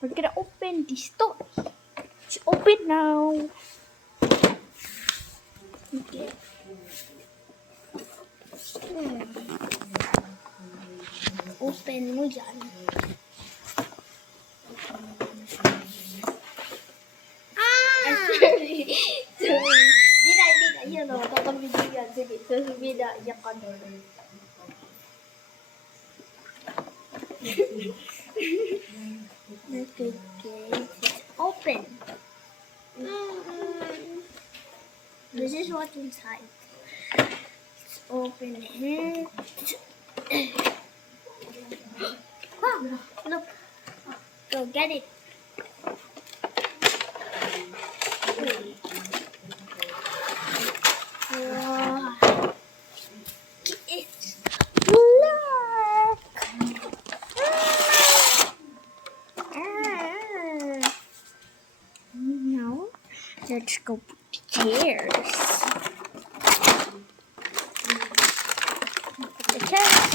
We're gonna open this toy. It's open now. Okay. Open mo yan. Sorry. Di na. Yan o. Kakabidyo yan. Sige. Sasabihin na. Iyak ka doon. Okay. Open. This is what's inside. Let's open it. Wow, look. Go get it. Wow. It's look. Now, let's go put the chairs. The chairs.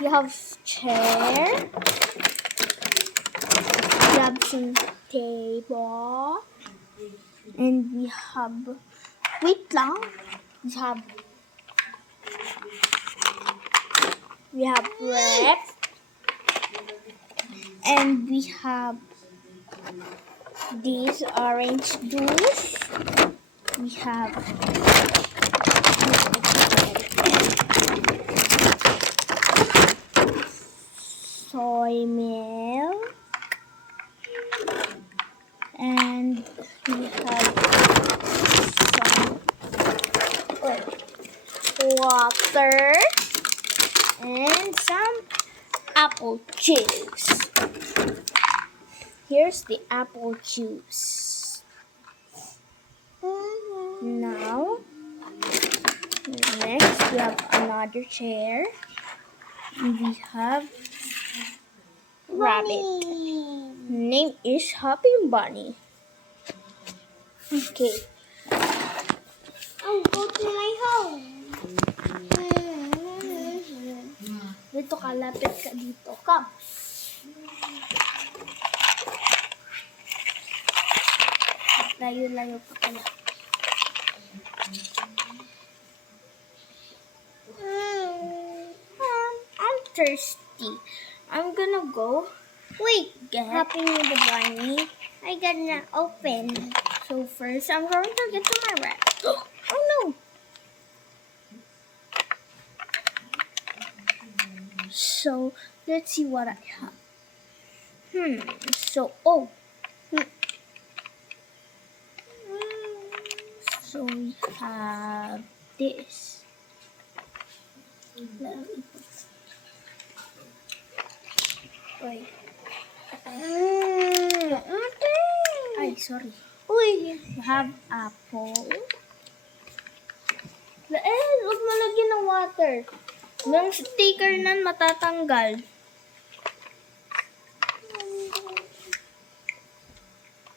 You have chair. We have some table. And we have, wait lang, we have bread. And we have this orange juice. We have soy milk. And we have some water and some apple juice. Here's the apple juice. Now, next we have another chair. We have rabbit. Name is Happy Bunny. Okay. I'll go to my home. Dito ka, lapit ka dito. Come. Layo-layo pa pala. I'm thirsty. I'm gonna go. Wait, Get Happy the Bunny. I gotta open. So first, I'm going to get to my rat. Oh no! So let's see what I have. So So we have this. Wait. Ay, sorry. Uy, We have apple. Huwag mo lagyan ng water. Yung sticker nan matatanggal.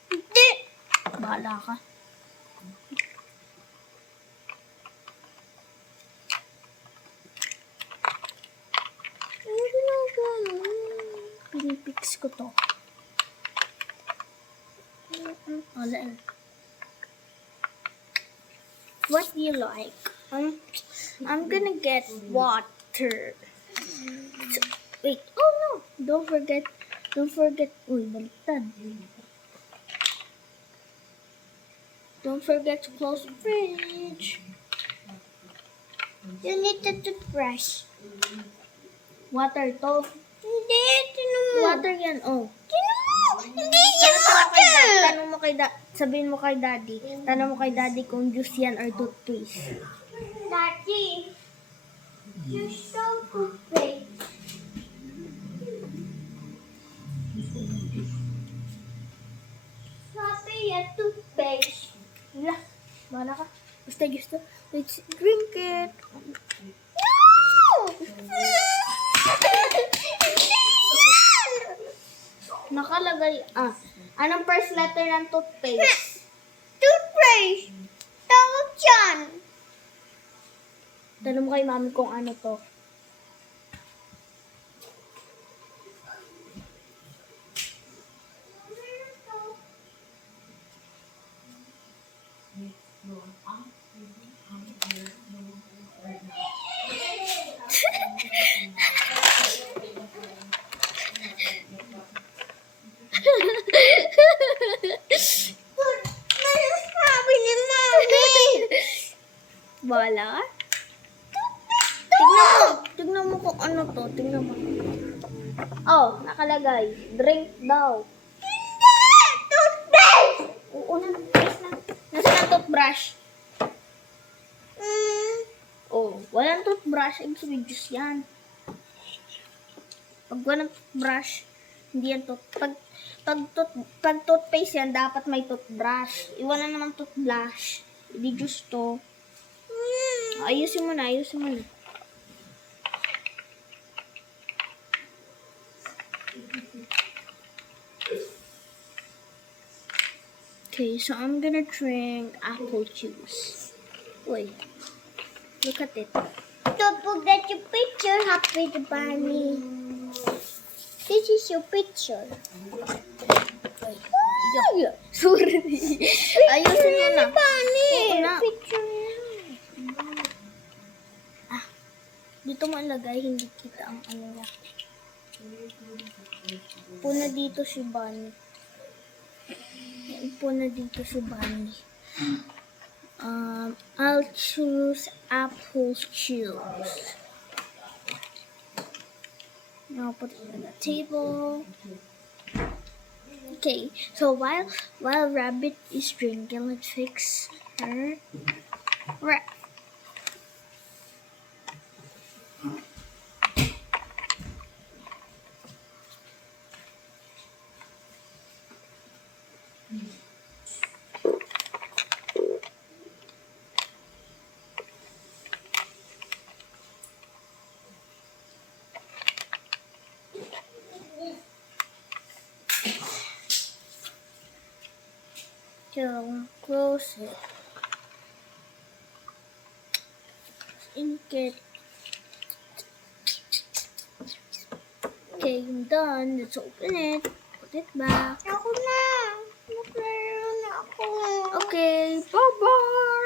Hindi! Bahala ka. Pinipix ko to. What do you like? I'm gonna get water. So, wait. Oh no! Don't forget. Uy, baliktad. Don't forget to close the fridge. you need the toothbrush. Water to. Hindi, tinan mo. Water yan, oh. Tinan mo. Hindi yan water. Tanong mo kay sabihin mo kay daddy. Tanong mo kay daddy kung juice yan or toothpaste. Daddy, you're so toothpaste. Happy at toothpaste. Wala. Bahala ka. Basta gusto. Let's drink it. No! Nakalagay, anong first letter ng toothpaste? Toothpaste. Tawag dyan. Tanong mo kay mami kung ano to. naniniwala ka? Tignan mo kung ano to. Tignan mo. Oh, nakalagay. Drink daw. Toothpaste! Oo na, toothbrush na. Nasaan ang toothbrush? Oh, walang toothbrush. Ibig sabihin, juice yan. Pag walang toothbrush, hindi yan pag toothpaste yan, dapat may toothbrush. Iwan na naman toothbrush. Hindi juice to. Ayusin mo na. Okay, so I'm gonna drink apple juice. Wait, look at it. Don't forget your picture, Happy Bunny. This is your picture. Yeah. Sorry. Ayusin mo na. Bunny! Oo na. Picture. Dito mo ilagay, hindi kita ang ano niya. Puna dito si Bunny. Puna dito si Bunny. I'll choose apple juice. Now put it on the table. Okay, so while Rabbit is drinking, let's fix her. Right. So close it. Ink it. Okay, I'm done. Let's open it. Put it back. Ako na. Maglaro na ako. Okay, bye-bye.